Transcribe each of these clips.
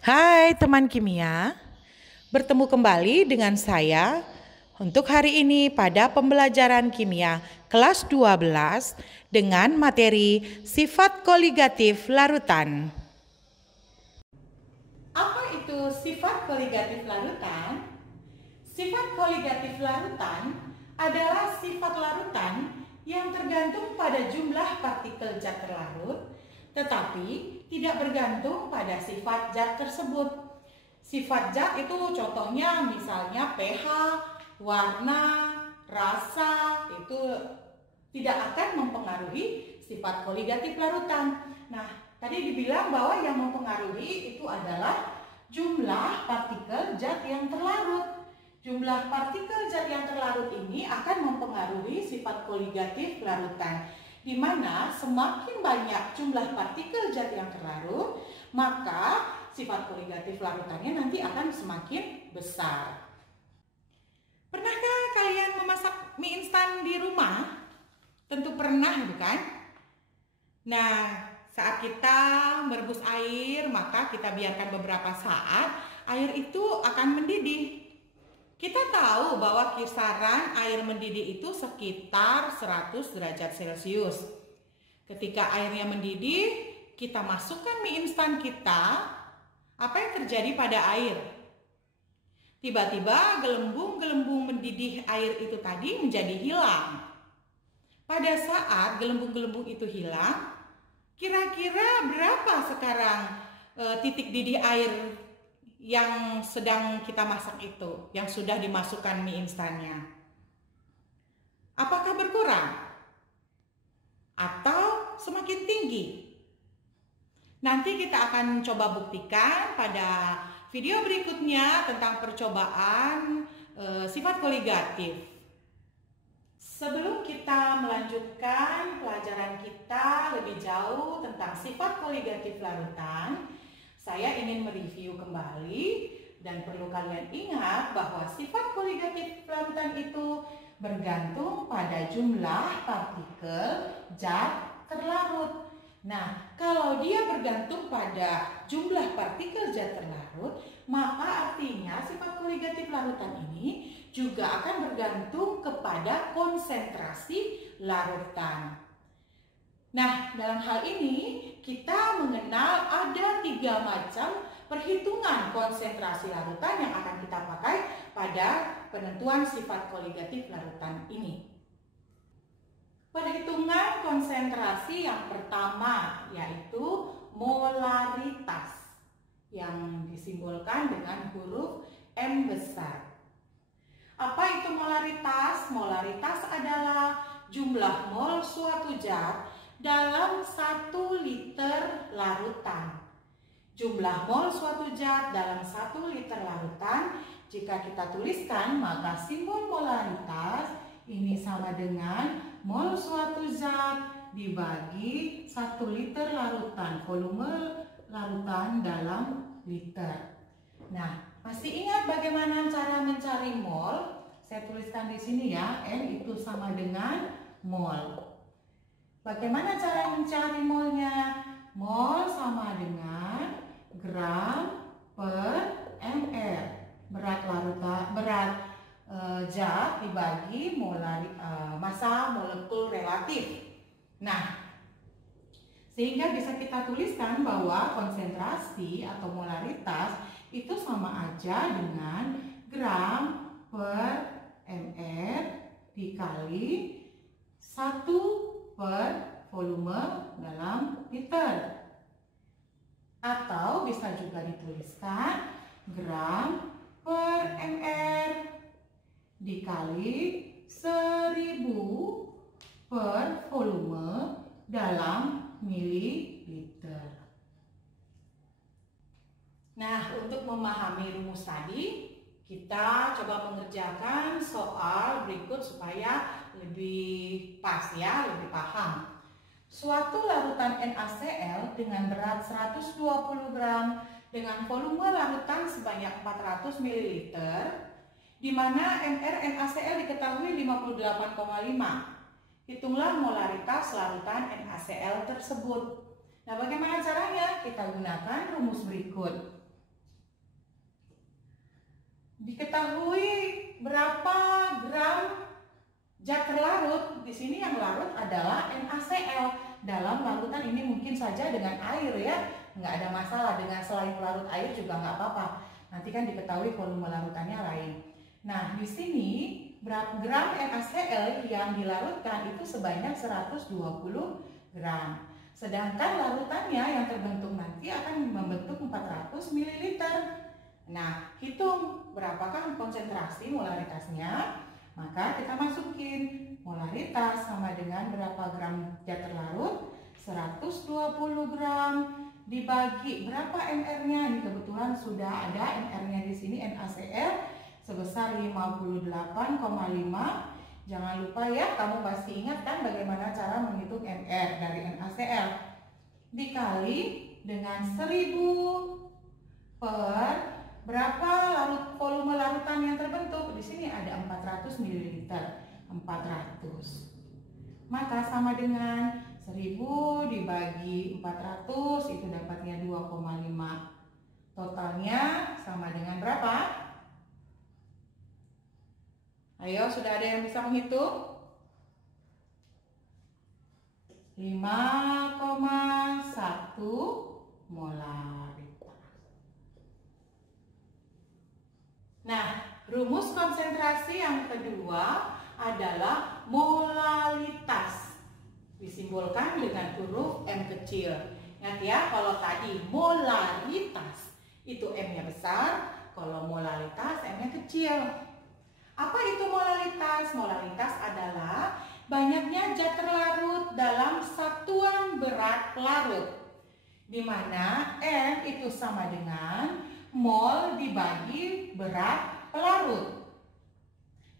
Hai teman kimia, bertemu kembali dengan saya untuk hari ini pada pembelajaran kimia kelas 12 dengan materi sifat koligatif larutan. Apa itu sifat koligatif larutan? Sifat koligatif larutan adalah sifat larutan yang tergantung pada jumlah partikel zat terlarut, tetapi tidak bergantung pada sifat zat tersebut. Sifat zat itu contohnya misalnya pH, warna, rasa, itu tidak akan mempengaruhi sifat koligatif larutan. Nah, tadi dibilang bahwa yang mempengaruhi itu adalah jumlah partikel zat yang terlarut. Jumlah partikel zat yang terlarut ini akan mempengaruhi sifat koligatif larutan, di mana semakin banyak jumlah partikel zat yang terlarut, maka sifat koligatif larutannya nanti akan semakin besar. Pernahkah kalian memasak mie instan di rumah? Tentu pernah, bukan? Nah, saat kita merebus air, maka kita biarkan beberapa saat, air itu akan mendidih. Kita tahu bahwa kisaran air mendidih itu sekitar 100 derajat Celcius. Ketika airnya mendidih, kita masukkan mie instan kita. Apa yang terjadi pada air? Tiba-tiba gelembung-gelembung mendidih air itu tadi menjadi hilang. Pada saat gelembung-gelembung itu hilang, kira-kira berapa sekarang titik didih air yang sedang kita masak itu, yang sudah dimasukkan mie instannya? Apakah berkurang? Atau semakin tinggi? Nanti kita akan coba buktikan pada video berikutnya tentang percobaan sifat koligatif. Sebelum kita melanjutkan pelajaran kita lebih jauh tentang sifat koligatif larutan, saya ingin mereview kembali dan perlu kalian ingat bahwa sifat koligatif larutan itu bergantung pada jumlah partikel zat terlarut. Nah, kalau dia bergantung pada jumlah partikel zat terlarut, maka artinya sifat koligatif larutan ini juga akan bergantung kepada konsentrasi larutan. Nah, dalam hal ini kita mengenal ada 3 macam perhitungan konsentrasi larutan yang akan kita pakai pada penentuan sifat koligatif larutan ini. Perhitungan konsentrasi yang pertama yaitu molaritas yang disimbolkan dengan huruf M besar. Apa itu molaritas? Molaritas adalah jumlah mol suatu zat dalam 1 liter larutan. Jumlah mol suatu zat dalam 1 liter larutan, jika kita tuliskan maka simbol molaritas ini sama dengan mol suatu zat dibagi 1 liter larutan, volume larutan dalam liter. Nah, masih ingat bagaimana cara mencari mol? Saya tuliskan di sini ya, M itu sama dengan mol. Bagaimana cara mencari molnya? Mol sama dengan gram per ml. Berat zat dibagi massa molekul relatif. Nah, sehingga bisa kita tuliskan bahwa konsentrasi atau molaritas itu sama aja dengan gram per ml dikali 1 per volume dalam liter. Atau bisa juga dituliskan gram per ml dikali 1000 per volume dalam mililiter. Nah, untuk memahami rumus tadi, kita coba mengerjakan soal berikut supaya lebih pas ya, lebih paham. Suatu larutan NaCl dengan berat 120 gram dengan volume larutan sebanyak 400 ml, di mana MR NaCl diketahui 58,5. Hitunglah molaritas larutan NaCl tersebut. Nah, bagaimana caranya? Kita gunakan rumus berikut. diketahui berapa gram zat terlarut. Di sini yang larut adalah NaCl. Dalam larutan ini mungkin saja dengan air ya, nggak ada masalah. Dengan selain larut air juga nggak apa-apa. Nanti kan diketahui volume larutannya lain. Nah, di sini berapa gram NaCl yang dilarutkan itu sebanyak 120 gram. Sedangkan larutannya yang terbentuk nanti akan membentuk 400 ml. Nah, hitung berapakah konsentrasi molaritasnya. Maka kita masukin molaritas sama dengan berapa gram zat terlarut, 120 gram dibagi berapa mR-nya. Ini kebetulan sudah ada mR-nya di sini, NaCl sebesar 58,5. Jangan lupa ya, kamu pasti ingat kan bagaimana cara menghitung mR dari NaCl. Dikali dengan 1000 per berapa volume larutan yang terbentuk. Di sini ada 400 ml. 400. Maka sama dengan 1000 dibagi 400 itu dapatnya 2,5. Totalnya sama dengan berapa? Ayo, sudah ada yang bisa menghitung? 5,1 molaritas. Nah, rumus konsentrasi yang kedua adalah molalitas. Disimbolkan dengan huruf M kecil. Ingat ya, kalau tadi molaritas itu M-nya besar, kalau molalitas M-nya kecil. Apa itu molalitas? Molalitas adalah banyaknya zat terlarut dalam satuan berat larut, di mana M itu sama dengan mol dibagi berat pelarut.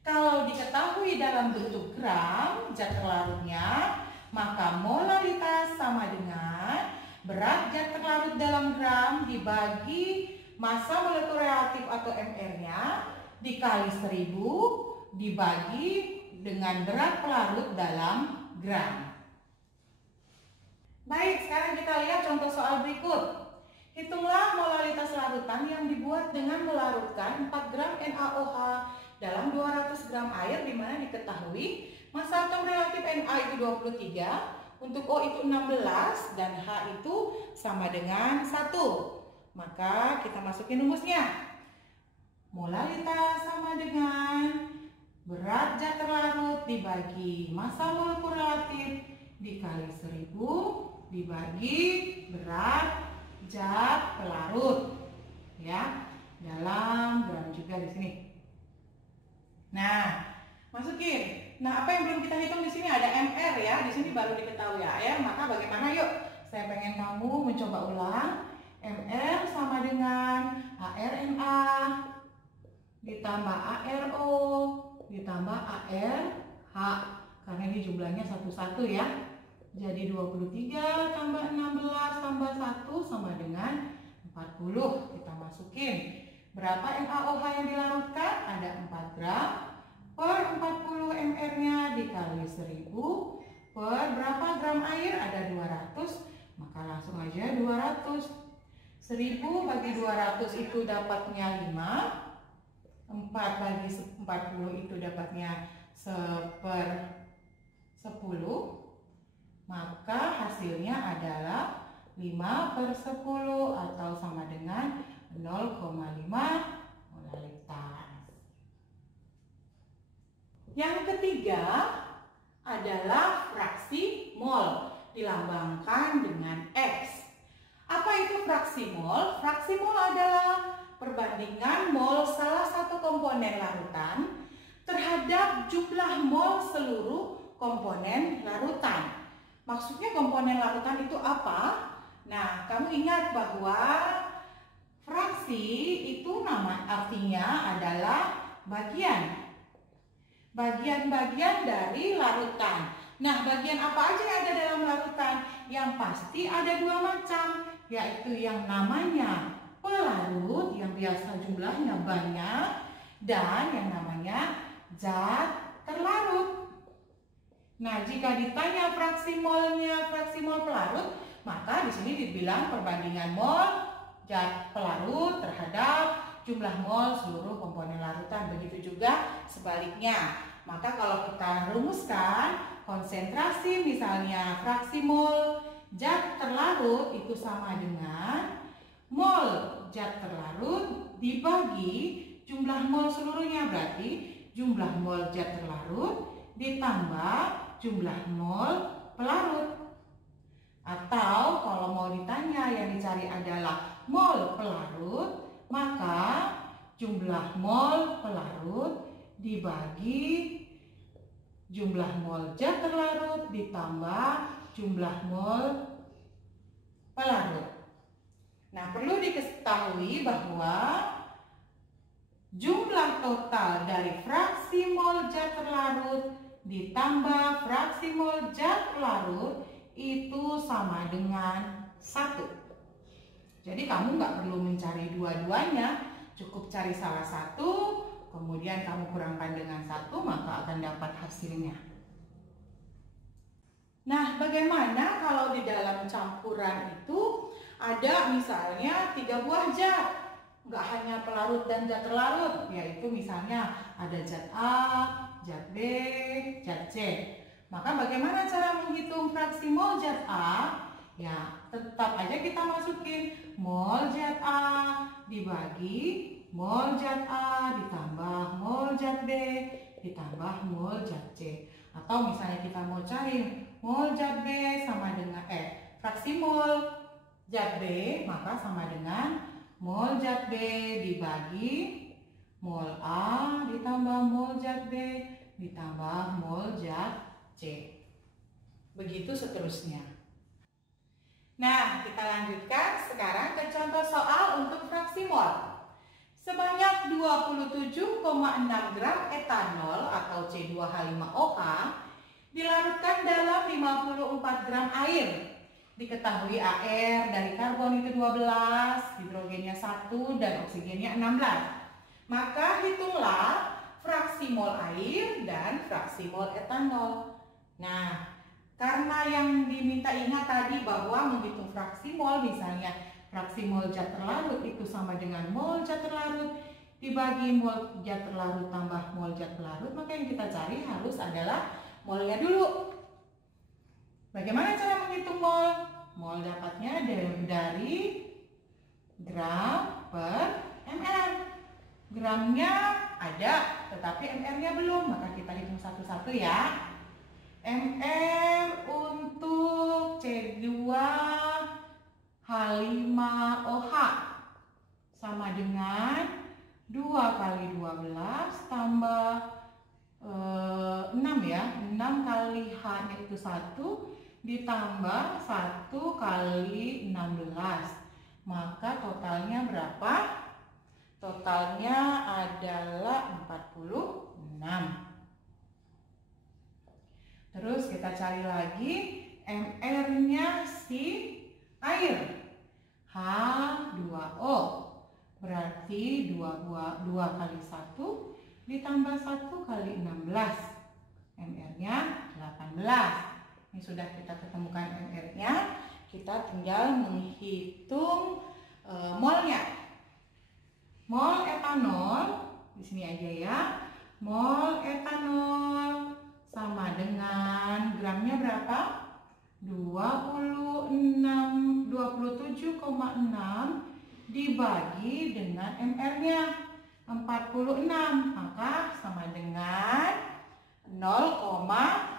Kalau diketahui dalam bentuk gram zat terlarutnya, maka molalitas sama dengan berat zat terlarut dalam gram dibagi massa molekul relatif atau mR-nya dikali 1000 dibagi dengan berat pelarut dalam gram. Baik, sekarang kita lihat contoh soal berikut. Hitunglah molalitas larutan yang dibuat dengan melarutkan 4 gram NaOH dalam 200 gram air, di mana diketahui massa atom relatif Na itu 23, untuk O itu 16 dan H itu sama dengan 1. Maka kita masukin rumusnya. Molalitas sama dengan berat zat terlarut dibagi massa molekul relatif dikali 1000 dibagi berat zat pelarut ya, dalam gram juga di sini. Nah, masukin. Nah, apa yang belum kita hitung di sini ada mR ya. Di sini baru diketahui air. Maka bagaimana? Yuk, saya pengen kamu mencoba ulang. mR sama dengan ARNA ditambah ARO ditambah ARH, karena ini jumlahnya satu-satu ya. Jadi 23 tambah 16 tambah 1 sama dengan 40. Kita masukin. Berapa NaOH yang dilarutkan? Ada 4 gram per 40 mR-nya dikali 1000 per berapa gram air? Ada 200. Maka langsung aja 200. 1000 bagi 200 itu dapatnya 5. 4 bagi 40 itu dapatnya 1/10. Maka hasilnya adalah 5/10 atau sama dengan 0,5 molaritas. Yang ketiga adalah fraksi mol, dilambangkan dengan X. Apa itu fraksi mol? Fraksi mol adalah perbandingan mol salah satu komponen larutan terhadap jumlah mol seluruh komponen larutan. Maksudnya komponen larutan itu apa? Nah, kamu ingat bahwa fraksi itu artinya adalah bagian-bagian dari larutan. Nah, bagian apa aja yang ada dalam larutan? Yang pasti ada 2 macam, yaitu yang namanya pelarut yang biasa jumlahnya banyak, dan yang namanya zat terlarut. Nah, jika ditanya fraksi molnya, fraksi mol pelarut, maka di sini dibilang perbandingan mol zat pelarut terhadap jumlah mol seluruh komponen larutan. Begitu juga sebaliknya. Maka kalau kita rumuskan konsentrasi misalnya fraksi mol zat terlarut itu sama dengan mol zat terlarut dibagi jumlah mol seluruhnya, berarti jumlah mol zat terlarut ditambah jumlah mol pelarut. Atau kalau mau ditanya yang dicari adalah mol pelarut, maka jumlah mol pelarut dibagi jumlah mol zat terlarut ditambah jumlah mol pelarut. Nah, perlu diketahui bahwa jumlah total dari fraksi mol zat terlarut ditambah fraksi mol zat pelarut itu sama dengan 1. Jadi kamu nggak perlu mencari dua-duanya, cukup cari salah satu, kemudian kamu kurangkan dengan 1, maka akan dapat hasilnya. Nah, bagaimana kalau di dalam campuran itu ada misalnya 3 buah zat, nggak hanya pelarut dan zat terlarut, yaitu misalnya ada zat A, zat B, zat C. Maka bagaimana cara menghitung fraksi mol zat A? Ya, tetap aja kita masukin mol zat A dibagi mol zat A ditambah mol zat B ditambah mol zat C. Atau misalnya kita mau cari mol zat B sama dengan fraksi mol zat B, maka sama dengan mol zat B dibagi mol A ditambah mol zat B ditambah mol zat C. Begitu seterusnya. Nah, kita lanjutkan sekarang ke contoh soal untuk fraksi mol. Sebanyak 27,6 gram etanol atau C2H5OH dilarutkan dalam 54 gram air. Diketahui AR dari karbon itu 12, hidrogennya 1 dan oksigennya 16. Maka hitunglah fraksi mol air dan fraksi mol etanol. Nah, karena yang diminta ingat tadi bahwa menghitung fraksi mol, misalnya fraksi mol zat terlarut itu sama dengan mol zat terlarut dibagi mol zat terlarut tambah mol zat pelarut, maka yang kita cari harus adalah molnya dulu. Bagaimana cara menghitung mol? Mol dapatnya dari gram per ml. Gramnya ada, tetapi ml-nya belum, maka kita hitung satu-satu ya. ml untuk C2H5OH sama dengan 2 kali 12 tambah 6 ya. 6 kali H-nya itu 1 ditambah 1 kali 16. Maka totalnya berapa? Totalnya adalah 46. Terus kita cari lagi mR-nya si air, H2O. Berarti 2 kali 1 ditambah 1 kali 16. mR-nya 18. Ini sudah kita ketemukan mR-nya, kita tinggal menghitung molnya. Mol etanol di sini aja ya. Mol etanol sama dengan gramnya berapa? 27,6 dibagi dengan mR-nya 46, maka sama dengan 0,6.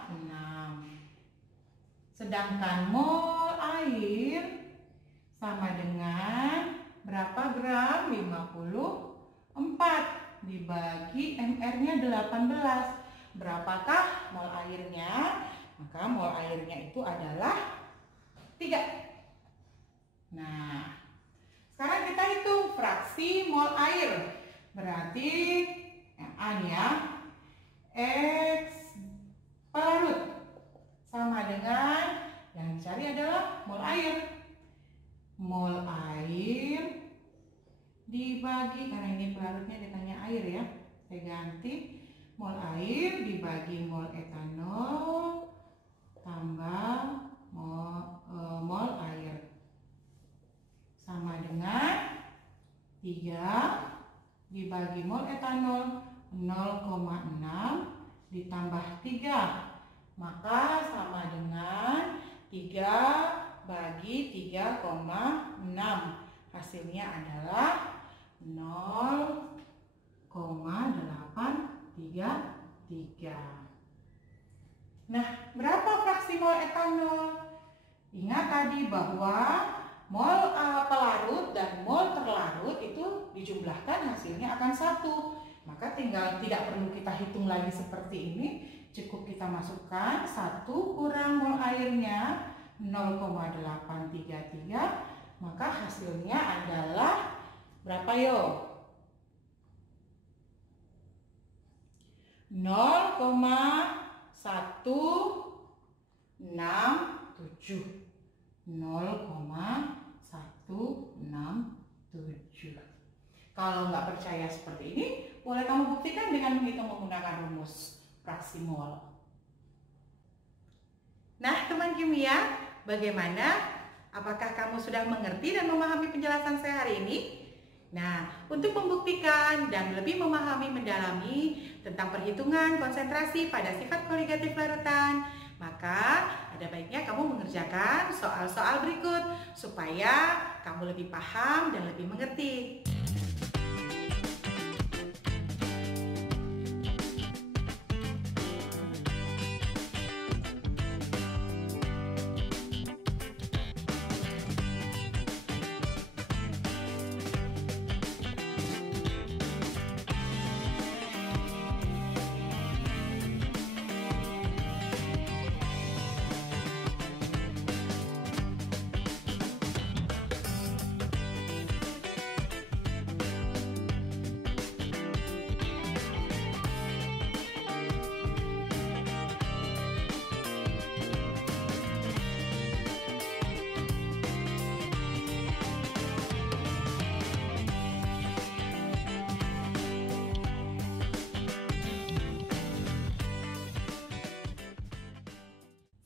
Sedangkan mol air sama dengan berapa gram? 54 dibagi mR-nya 18. Berapakah mol airnya? Maka mol airnya itu adalah 3. Nah, sekarang kita hitung fraksi mol air. Berarti A nih ya, X pelarut sama dengan yang dicari adalah mol air. Mol air dibagi, karena ini pelarutnya ditanya air ya, saya ganti. Mol air dibagi mol etanol tambah mol air sama dengan 3 dibagi mol etanol 0,6 ditambah 3. Maka sama dengan 3 bagi 3,6. Hasilnya adalah 0,833. Nah, berapa fraksi mol etanol? Ingat tadi bahwa mol pelarut dan mol terlarut itu dijumlahkan hasilnya akan 1. Maka tinggal tidak perlu kita hitung lagi seperti ini. Cukup kita masukkan 1 kurang mol airnya 0,833. Maka hasilnya adalah berapa yo? 0,167. 0,167. Kalau nggak percaya seperti ini, boleh kamu buktikan dengan menghitung menggunakan rumus fraksi mol. Nah, teman kimia, bagaimana? Apakah kamu sudah mengerti dan memahami penjelasan saya hari ini? Nah, untuk membuktikan dan lebih memahami mendalami tentang perhitungan konsentrasi pada sifat koligatif larutan, maka ada baiknya kamu mengerjakan soal-soal berikut supaya kamu lebih paham dan lebih mengerti.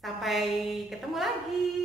Sampai ketemu lagi.